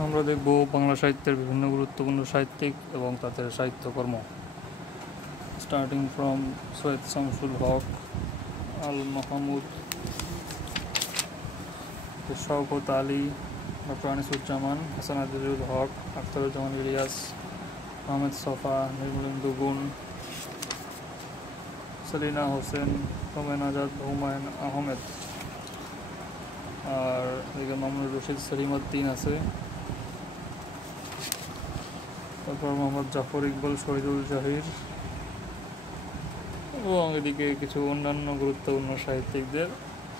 আমরা দেখব বাংলা সাহিত্যের বিভিন্ন গুরুত্বপূর্ণ সাহিত্যিক এবং তাদের সাহিত্যকর্ম। Starting from Syed Shamsul Haq, Al Mahmud, Shawkat Ali, doctor Anisuzzaman, Hasan Azizul Haq, Akhtaruzzaman Elias, Ahmed Sofa, Nirmalendu Goon, Selina Hossain, Homen Azad, Humayun Ahmed, আর এদিকে মামুনুর রশিদ, সলিমউদ্দিন আছে, তারপর মোহাম্মদ জাফর ইকবাল, শহীদুল জাহির, এবং এদিকে কিছু অন্যান্য গুরুত্বপূর্ণ সাহিত্যিকদের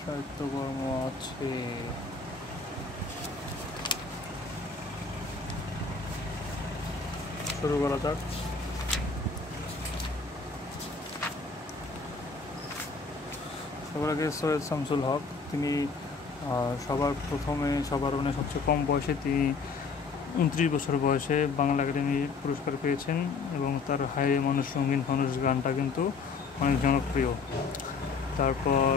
সাহিত্যকর্ম আছে। শুরু করা যাক। সবার আগে সৈয়দ শামসুল হক, তিনি সবার সবচেয়ে কম বয়সে তিনি 29 বছর বয়সে বাংলা একাডেমি পুরস্কার পেয়েছেন এবং তার হায় মানুষ সঙ্গীন মানুষ গানটা কিন্তু অনেক জনপ্রিয়। তারপর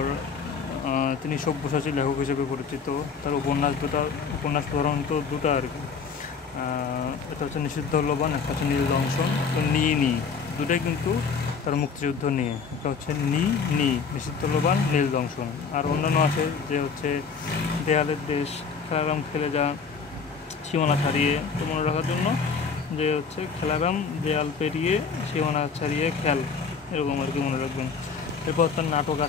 তিনি সব্যসাচী লেখক হিসেবে পরিচিত। তার উপন্যাস প্রধানত দুটা আর কি। এটা হচ্ছে নিষিদ্ধ লবণ, একটা হচ্ছে নীল দংশন। তো নি দুটাই কিন্তু তার মুক্তিযুদ্ধ নিয়ে। একটা হচ্ছে নিষিদ্ধ লবণ, নীল দংশন। আর অন্যান্য আছে যে হচ্ছে দেয়ালের দেশ, খেলারাম খেলে যা, সীমানা ছাড়িয়ে। তো মনে রাখার জন্য যে হচ্ছে খেলারাম দেয়াল পেরিয়ে সীমানা ছাড়িয়ে খেল, এরকম আর কি মনে রাখবেন। এরপর তার নাটক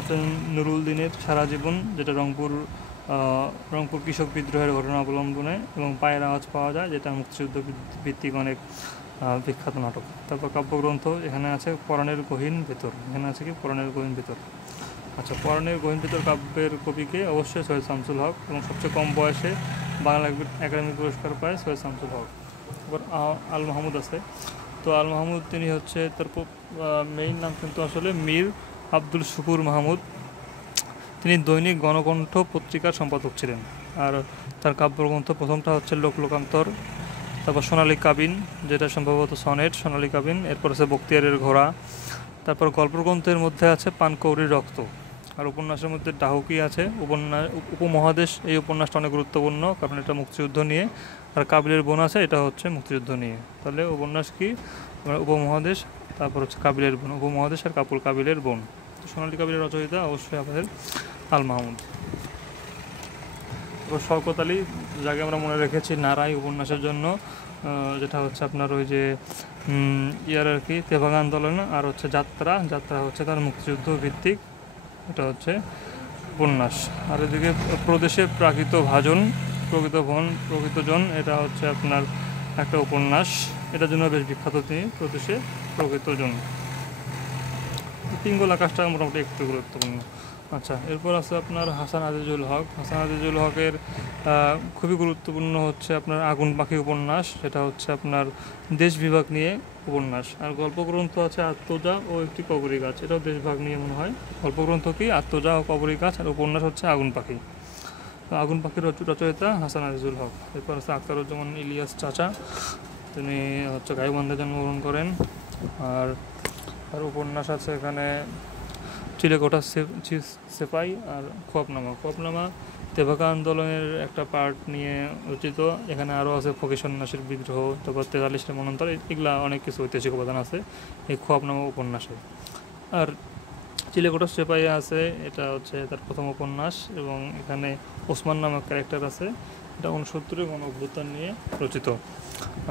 আছে নুরুল দিনের সারা জীবন, যেটা রংপুর কৃষক বিদ্রোহের ঘটনা অবলম্বনে, এবং পায়ের আওয়াজ পাওয়া যায়, যেটা মুক্তিযুদ্ধ ভিত্তিক অনেক বিখ্যাত নাটক। তারপর কাব্যগ্রন্থ এখানে আছে পরাণের গহীন ভেতর। আচ্ছা, পরাণের গহীন ভেতর কাব্যের কবিকে অবশ্যই সৈয়দ শামসুল হক, এবং সবচেয়ে কম বয়সে বাংলা একাডেমি পুরস্কার পায় সৈয়দ শামসুল হক। এবার আল মাহমুদ আছে। তো আল মাহমুদ তিনি হচ্ছে তার মেইন নাম কিন্তু আসলে মীর আব্দুল শুকুর মাহমুদ। তিনি দৈনিক গণকণ্ঠ পত্রিকার সম্পাদক ছিলেন। আর তার কাব্যগ্রন্থ প্রথমটা হচ্ছে লোকান্তর, তারপর সোনালী কাবিন, যেটা সম্ভবত সনেট, সোনালী কাবিন। এরপর আছে বক্তিয়ারের ঘোড়া। তারপর গল্পগ্রন্থের মধ্যে আছে পানকৌড়ির রক্ত। আর উপন্যাসের মধ্যে ডাহুকি আছে। উপমহাদেশ, এই উপন্যাসটা অনেক গুরুত্বপূর্ণ, কারণ এটা মুক্তিযুদ্ধ নিয়ে। আর কাবিলের বোন আছে, এটা হচ্ছে মুক্তিযুদ্ধ নিয়ে। তাহলে উপন্যাস কি? উপমহাদেশ, তারপর হচ্ছে কাবিলের বোন, উপমহাদেশ আর কাবিলের বোন। সোনালী কাবিলের রচয়িতা অবশ্যই আমাদের আল মাহমুদ। তারপর শওকত আলী, যাকে আমরা মনে রেখেছি নারাই উপন্যাসের জন্য, যেটা হচ্ছে আপনার ওই যে আর কি তেভাগা আন্দোলন, আর হচ্ছে যাত্রা হচ্ছে তার মুক্তিযুদ্ধ ভিত্তিক, এটা হচ্ছে উপন্যাস। আর এদিকে প্রদেশে প্রকৃতজন, এটা হচ্ছে আপনার একটা উপন্যাস, এটার জন্য বেশ বিখ্যাত তিনি, প্রদেশে প্রকৃতজন। পিঙ্গল আকাশটা মোটামুটি একটু গুরুত্বপূর্ণ। আচ্ছা, এরপর আছে আপনার হাসান আজিজুল হকের খুবই গুরুত্বপূর্ণ হচ্ছে আপনার আগুন পাখি উপন্যাস, সেটা হচ্ছে আপনার দেশ বিভাগ নিয়ে উপন্যাস। আর গল্পগ্রন্থ আছে আত্মজা ও একটি কবরী গাছ, এটাও দেশভাগ নিয়ে মনে হয়। গল্পগ্রন্থ কি? আত্মজা ও কবরী গাছ। আর উপন্যাস হচ্ছে আগুন পাখি। আগুন পাখির রচয়িতা হাসান আজিজুল হক। এরপর আছে আখতারুজ্জামান ইলিয়াস চাচা, তিনি হচ্ছে গাইবান্ধায় জন্মগ্রহণ করেন। আর উপন্যাস আছে এখানে চিলেকোঠা সেপাই আর খোয়াবনামা তেভাগা আন্দোলনের একটা পার্ট নিয়ে রচিত। এখানে আরও আছে ফকির সন্ন্যাসীর বিদ্রোহ, তারপর 43 মন্বন্তর, এগুলা অনেক কিছু ঐতিহাসিক উপাদান আছে এই খোয়াবনামা উপন্যাসে। আর চিলেকোঠা সেপাই আছে, এটা হচ্ছে তার প্রথম উপন্যাস, এবং এখানে ওসমান নামক ক্যারেক্টার আছে, এটা 69 গণ অভ্যুত্থান নিয়ে রচিত।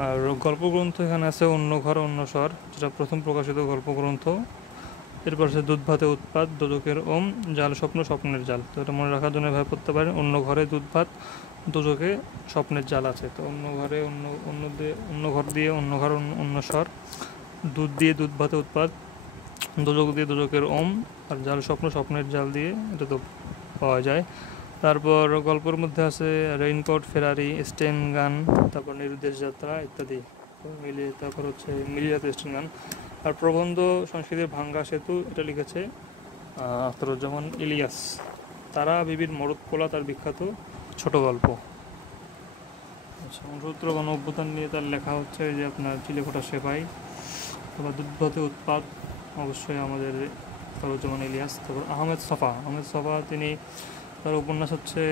আর গল্পগ্রন্থ এখানে আছে অন্য ঘর অন্য স্বর, যেটা প্রথম প্রকাশিত গল্পগ্রন্থ। এরপর আছে দুধ ভাতে উৎপাত, দোজকের ওম, জাল স্বপ্ন, স্বপ্নের জাল। তো এটা মনে রাখার জন্য ভয় পড়তে পারেন। অন্য ঘরে দুধ ভাত, দোজকে স্বপ্নের জাল আছে। তো অন্য ঘর দিয়ে অন্য ঘর অন্য স্বর, দুধ দিয়ে দুধ ভাতে উৎপাত, দোজক দিয়ে দোজকের ওম, আর জাল স্বপ্ন, স্বপ্নের জাল দিয়ে এটা তো পাওয়া যায়। তারপর গল্পের মধ্যে আছে রেইনকোট, ফেরারি, স্টেন গান, তারপর নিরুদ্দেশ যাত্রা ইত্যাদি মিলিয়ে। তারপর হচ্ছে মিলিয়াতে স্টেন গান। আর প্রবন্ধ সংস্কৃতির ভাঙ্গা সেতু, এটা লিখেছে আখতারুজ্জামান ইলিয়াস। তারা বিবির মরদ পোলা তার বিখ্যাত ছোট গল্প। আচ্ছা, 69 গণ অভ্যুত্থান নিয়ে তার লেখা হচ্ছে যে আপনার চিলেকোঠা সেপাই। তারপর দুধভাতে উৎপাত, অবশ্যই আমাদের আখতারুজ্জামান ইলিয়াস। তারপর আহমেদ সফা, তিনি, তার উপন্যাস হচ্ছে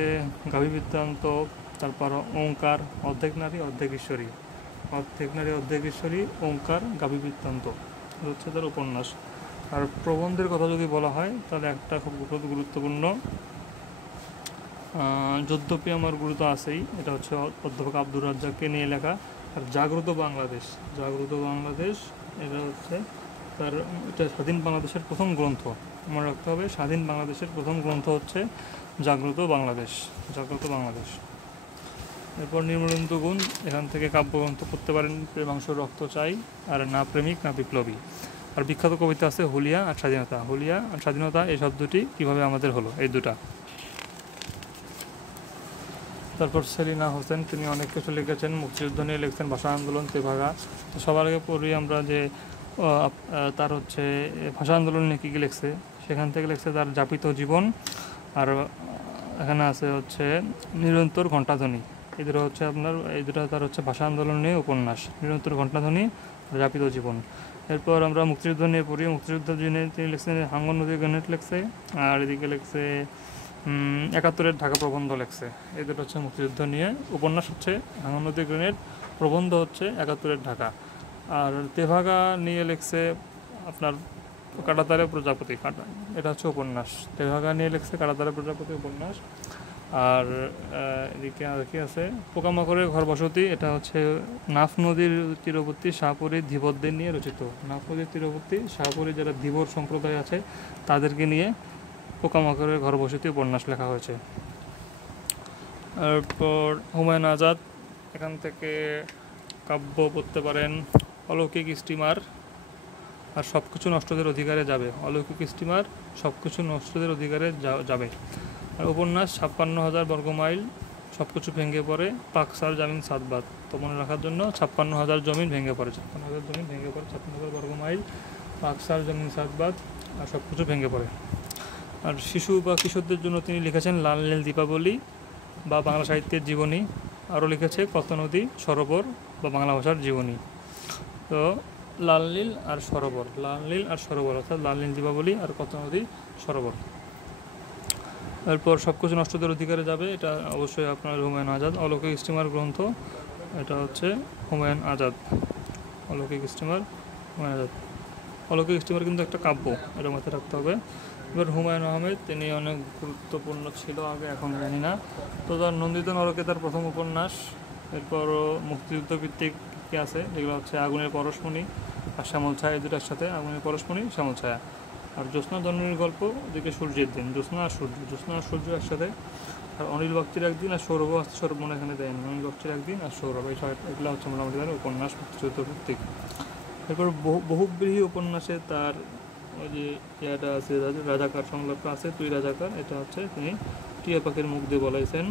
গাভী বৃত্তান্ত, তারপর ওঙ্কার, অর্ধেক নারী অর্ধেক ঈশ্বরী, অর্ধেক নারী অর্ধেক ঈশ্বরী, ওঙ্কার, গাভী বৃত্তান্ত, এটা হচ্ছে তার উপন্যাস। আর প্রবন্ধের কথা যদি বলা হয় তাহলে একটা খুব গুরুত্বপূর্ণ, যদ্যপি আমার গুরুত্ব আছেই, এটা হচ্ছে অধ্যাপক আব্দুর রাজ্জাককে নিয়ে লেখা। আর জাগ্রত বাংলাদেশ, জাগ্রত বাংলাদেশ এটা হচ্ছে তার, এটা স্বাধীন বাংলাদেশের প্রথম গ্রন্থ, মনে রাখতে হবে স্বাধীন বাংলাদেশের প্রথম গ্রন্থ হচ্ছে জাগ্রত বাংলাদেশ, জাগ্রত বাংলাদেশ। এরপর নির্মলেন্দু গুণ, এখান থেকে কাব্যগ্রন্থ পড়তে পারেন প্রেমাংশ, রক্ত চাই, আর না প্রেমিক না বিপ্লবী। আর বিখ্যাত কবিতা আছে হুলিয়া আর স্বাধীনতা। হুলিয়া আর স্বাধীনতা এই শব্দটি কীভাবে আমাদের হলো, এই দুটা। তারপর সেলিনা হোসেন, তিনি অনেক কিছু লিখেছেন, মুক্তিযুদ্ধ নিয়ে লিখছেন, ভাষা আন্দোলন, তেভাগা। তো সবার আগে পড়ি আমরা যে তার হচ্ছে ভাষা আন্দোলন নিয়ে কী কী লিখছে, সেখান থেকে লিখছে তার যাপিত জীবন, আর এখানে আছে হচ্ছে নিরন্তর ঘণ্টাধ্বনি। এই দুটো হচ্ছে আপনার, এই দুটো তার হচ্ছে ভাষা আন্দোলন নিয়ে উপন্যাস, নিরন্তর ঘণ্টাধ্বনি, যাপিত জীবন। এরপর আমরা মুক্তিযুদ্ধ নিয়ে পড়ি, মুক্তিযুদ্ধ নিয়ে তিনি লিখছেন হাঙ্গর নদীর গণিত লিখছে, আর এদিকে লিখছে ৭১-এর ঢাকা প্রবন্ধ লেখছে। এই দুটো হচ্ছে মুক্তিযুদ্ধ নিয়ে উপন্যাস, হচ্ছে হাঙ্গর নদীর গণিত, প্রবন্ধ হচ্ছে ৭১-এর ঢাকা। আর তেভাগা নিয়ে লিখছে আপনার কাঁটাতারে প্রজাপতি, এটা হচ্ছে উপন্যাস। তেভাগা নিয়ে লিখছে কাঁটাতারে প্রজাপতি উপন্যাস। আর এদিকে আর কি আছে, পোকামাকড়ের ঘর বসতি, এটা হচ্ছে নাফ নদীর তীরবর্তী শাহপুরী ধীবরদের নিয়ে রচিত। নাফ নদীর তীরবর্তী শাহপুরী যারা ধীবর সম্প্রদায় আছে তাদেরকে নিয়ে পোকামাকড়ের ঘর বসতি উপন্যাস লেখা হয়েছে। এরপর হুমায়ুন আজাদ, এখান থেকে কাব্য পড়তে পারেন অলৌকিক স্টিমার আর সব কিছু নষ্টদের অধিকারে যাবে। অলৌকিক স্টিমার, সব কিছু নষ্টদের অধিকারে যাবে। আর উপন্যাস ৫৬,০০০ বর্গমাইল, সব কিছু ভেঙে পড়ে, পাকসার জামিন সাতবাদ। তো মনে রাখার জন্য ৫৬,০০০ জমিন ভেঙে পড়ে, ৫৬,০০০ জমিন ভেঙে পড়ে, ৫৬,০০০ বর্গমাইল, পাকসার জামিন সাতবাদ, আর সব কিছু ভেঙে পড়ে। আর শিশু বা কিশোরদের জন্য তিনি লিখেছেন লাল নীল দীপাবলি বা বাংলা সাহিত্যের জীবনী। আরও লিখেছে কত নদী সরোবর বা বাংলা ভাষার জীবনী। তো লাল নীল আর সরোবর, লাল নীল আর সরোবর, অর্থাৎ লাল নীল দীপাবলি আর কত নদী সরোবর। এরপর সব কিছু নষ্টদের অধিকারে যাবে, এটা অবশ্যই আপনার হুমায়ুন আজাদ। অলৌকিক স্টিমার গ্রন্থ, এটা হচ্ছে হুমায়ুন আজাদ, অলৌকিক স্টিমার হুমায়ুন আজাদ। অলৌকিক স্টিমার কিন্তু একটা কাব্য, এটা মাথায় রাখতে হবে। এবার হুমায়ুন আহমেদ, তিনি অনেক গুরুত্বপূর্ণ ছিল আগে, এখন জানি না। তো তার নন্দিত নরকে তার প্রথম উপন্যাস। এরপর মুক্তিযুদ্ধ ভিত্তিক কী আছে, যেগুলো হচ্ছে আগুনের পরশমণি আর শ্যামল ছায়া, এই দুটো একসাথে, আগুনের পরশমণি শ্যামল ছায়া। আর জ্যোৎস্না জন্মের গল্প, ওদিকে সূর্যের দিন, জ্যোৎস্না আর সূর্য, জ্যোৎস্না আর সূর্য একসাথে। আর অনিল বাগচির একদিন, আর সৌরভ আসতে, সৌরভ মনে এখানে দেয়নি, অনিল বাগচির একদিন আর সৌরভ, এই এগুলো হচ্ছে মোটামুটি তার উপন্যাস মুক্তিযুদ্ধ ভিত্তিক। এরপর বহুব্রীহি উপন্যাসে তার ওই যে ইয়েটা আছে, রাজাকার সংলাপটা আছে, তুই রাজাকার, এটা হচ্ছে তিনি টিয়া পাখির মুখ দিয়ে বলাইছেন।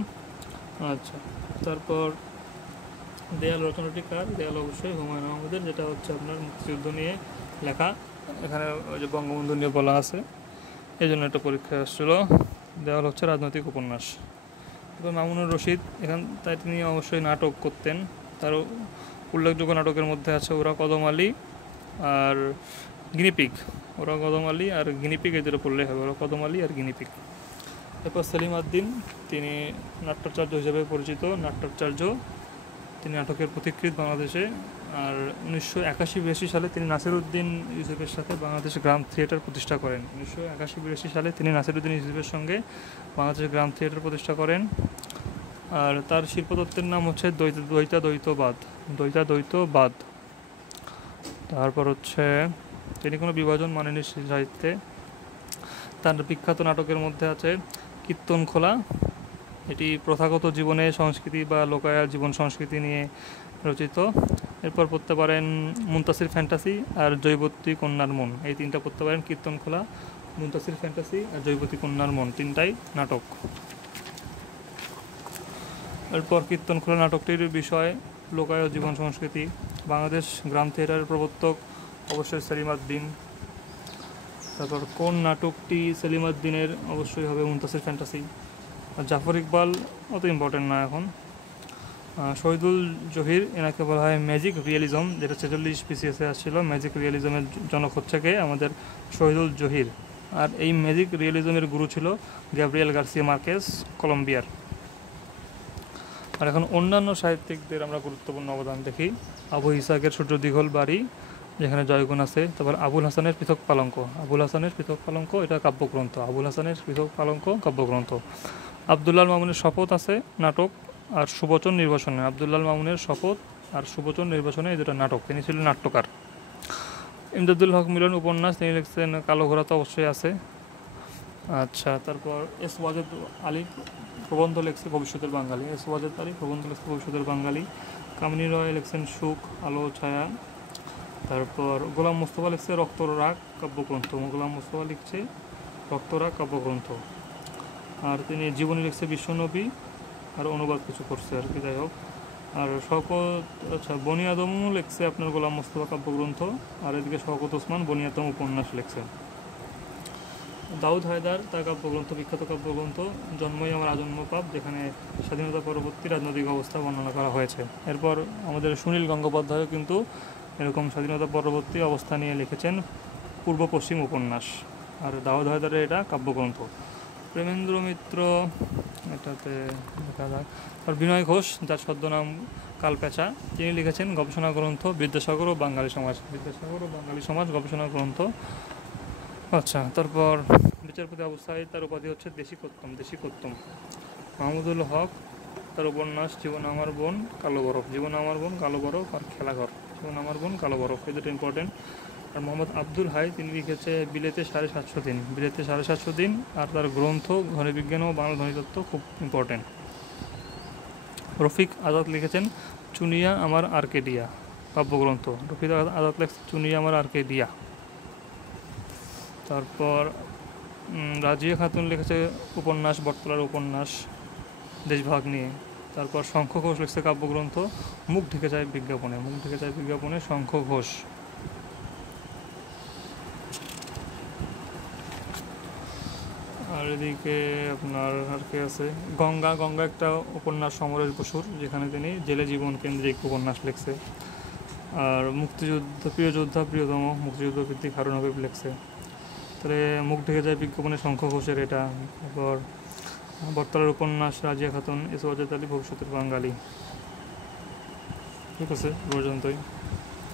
আচ্ছা, তারপর দেয়াল রচনাটি কার? দেয়াল অবশ্যই হুমায়ুন আহমেদের, যেটা হচ্ছে আপনার মুক্তিযুদ্ধ নিয়ে লেখা। এখানে ওই যে বঙ্গবন্ধু নিয়ে বলা আছে, এই জন্য একটা পরীক্ষায় আসছিলো। দেওয়াল হচ্ছে রাজনৈতিক উপন্যাস। এবার মামুনুর রশিদ, তাই তিনি অবশ্যই নাটক করতেন। তার উল্লেখযোগ্য নাটকের মধ্যে আছে ওরা কদম আলী আর গিনিপিগ। ওরা কদম আলী আর গিনিপিগ, এই দুটো পড়লেই হবে, ওরা কদম আলী আর গিনিপিগ। এরপর সেলিম আদ-দ্বীন, তিনি নাট্যাচার্য হিসেবে পরিচিত, নাট্যাচার্য, তিনি নাটকের পথিকৃৎ বাংলাদেশে। আর 1981-82 সালে তিনি নাসিরউদ্দিন ইউসুফের সাথে বাংলাদেশ গ্রাম থিয়েটার প্রতিষ্ঠা করেন। 1981-82 সালে তিনি নাসিরউদ্দিন ইউসুফের সঙ্গে বাংলাদেশ গ্রাম থিয়েটার প্রতিষ্ঠা করেন। আর তার শিল্পতত্ত্বের নাম হচ্ছে দ্বৈতাদ্বৈতবাদ। তারপর হচ্ছে তিনি কোনো বিভাজন মানেনি সাহিত্যে। তার বিখ্যাত নাটকের মধ্যে আছে কীর্তনখোলা, এটি প্রথাগত জীবনে সংস্কৃতি বা লোকায়ত জীবন সংস্কৃতি নিয়ে রচিত। এরপর পড়তে পারেন মুনতাসির ফ্যান্টাসি আর জৈবতী কন্যার মন, এই তিনটা পড়তে পারেন, কীর্তনখোলা, মুনতাসির ফ্যান্টাসি আর জৈবতী কন্যার মন, তিনটাই নাটক। এরপর কীর্তনখোলা নাটকটির বিষয় লোকায়ত জীবন সংস্কৃতি। বাংলাদেশ গ্রাম থিয়েটারের প্রবর্তক অবশ্যই সেলিম আদ-দ্বীন। তারপর কোন নাটকটি সেলিম আদ-দ্বীনের? অবশ্যই হবে মুনতাসির ফ্যান্টাসি। আর জাফর ইকবাল অত ইম্পর্টেন্ট না এখন। শহীদুল জহির, এনাকে বলা হয় ম্যাজিক রিয়েলিজম, যেটা 46 BCS-এ আসছিল। ম্যাজিক রিয়েলিজমের জনক হচ্ছে কে? আমাদের শহীদুল জহির। আর এই ম্যাজিক রিয়েলিজমের গুরু ছিল গ্যাব্রিয়েল গার্সিয়া মার্কেস, কলম্বিয়ার। আর এখন অন্যান্য সাহিত্যিকদের আমরা গুরুত্বপূর্ণ অবদান দেখি। আবু ইসাকের সূর্য দীঘল বাড়ি, যেখানে জয়গুণ আছে। তারপর আবুল হাসানের পৃথক পালঙ্ক, আবুল হাসানের পৃথক পালঙ্ক এটা কাব্যগ্রন্থ, আবুল হাসানের পৃথক পালঙ্ক কাব্যগ্রন্থ। আবদুল্লাহ মামুনের শপথ আছে নাটক আর সুবচন নির্বাসনে, আবদুল্লাহ মামুনের শপথ আর সুবচন নির্বাসনে এই দুটো নাটক, তিনি ছিলেন নাট্যকার। ইমদাদুল হক মিলন উপন্যাস, তিনি লিখছেন কালো ঘোড়া তো অবশ্যই আছে। আচ্ছা, তারপর এস ওয়াজেদ আলী প্রবন্ধ লিখছে ভবিষ্যতের বাঙালি, এস ওয়াজেদ আলী প্রবন্ধ লিখছে ভবিষ্যতের বাঙালি। কামিনী রয় লিখছেন সুখ আলো ছায়া। তারপর গোলাম মোস্তফা লিখছে রক্তরাগ কাব্যগ্রন্থ, গোলাম মোস্তফা লিখছে রক্তরাগ কাব্যগ্রন্থ। আর তিনি জীবনী লিখছে বিশ্বনবী, আর অনুবাদ কিছু করছে আর কি, যাই হোক। আর শওকত, আচ্ছা বনিয়াদমও লিখছে আপনার গোলাম মোস্তফা কাব্যগ্রন্থ, আর এদিকে শওকত ওসমান বনিয়াদম উপন্যাস লিখছে। দাউদ হায়দার তার কাব্যগ্রন্থ, বিখ্যাত কাব্যগ্রন্থ জন্মই আমার আজন্ম পাপ, যেখানে স্বাধীনতা পরবর্তী রাজনৈতিক অবস্থা বর্ণনা করা হয়েছে। এরপর আমাদের সুনীল গঙ্গোপাধ্যায়ও কিন্তু এরকম স্বাধীনতা পরবর্তী অবস্থা নিয়ে লিখেছেন পূর্ব পশ্চিম উপন্যাস, আর দাউদ হায়দারের এটা কাব্যগ্রন্থ। প্রেমেন্দ্র মিত্র, এটাতে দেখা যাক। আর বিনয় ঘোষ, যার ছদ্মনাম কালপেঁচা, তিনি লিখেছেন গবেষণা গ্রন্থ বিদ্যাসাগর ও বাঙালি সমাজ, বিদ্যাসাগর ও বাঙালি সমাজ গবেষণা গ্রন্থ। আচ্ছা, তারপর বিচারপতি আবু সাঈদ, তার উপাধি হচ্ছে দেশিকোত্তম, দেশিকোত্তম। মাহমুদুল হক, তার উপন্যাস জীবন আমার বোন কালো বরফ, জীবন আমার বোন কালো বরফ আর খেলাঘর, জীবন আমার বোন কালো বরফ, এই দুটো ইম্পর্টেন্ট। আর মোহাম্মদ আব্দুল হাই, তিনি লিখেছে বিলেতে 750 দিন, বিলেতে 750 দিন। আর তার গ্রন্থ ধ্বনিবিজ্ঞান ও বাংলা ধ্বনিতত্ত্ব খুব ইম্পর্টেন্ট। রফিক আজাদ লিখেছেন চুনিয়া আমার আর্কেডিয়া কাব্যগ্রন্থ, রফিক আজাদ লিখেছে চুনিয়া আমার আর্কেডিয়া। তারপর রাজিয়া খাতুন লিখেছে উপন্যাস বটতলার উপন্যাস, দেশভাগ নিয়ে। তারপর শঙ্খ ঘোষ লিখছে কাব্যগ্রন্থ মুখ ঢেকে যায় বিজ্ঞাপনে, মুখ ঢেকে যায় বিজ্ঞাপনে, শঙ্খ ঘোষ। আর এদিকে আপনার আর কে আছে, গঙ্গা, গঙ্গা একটা উপন্যাস সমরেশ বসুর, যেখানে তিনি জেলে জীবন কেন্দ্রিক উপন্যাস লিখছে। আর মুক্তিযুদ্ধ, প্রিয় যোদ্ধা প্রিয়তম, মুক্তিযুদ্ধ ভিত্তিক হারুন হাবিব লিখছে। তাহলে মুখ ঢেকে যায় বিজ্ঞাপনে শঙ্খ ঘোষের এটা। তারপর বটতলার উপন্যাস রাজিয়া খাতুন, এস ওয়াজেদ আলী ভবিষ্যতের বাঙালি। ঠিক আছে, পর্যন্তই।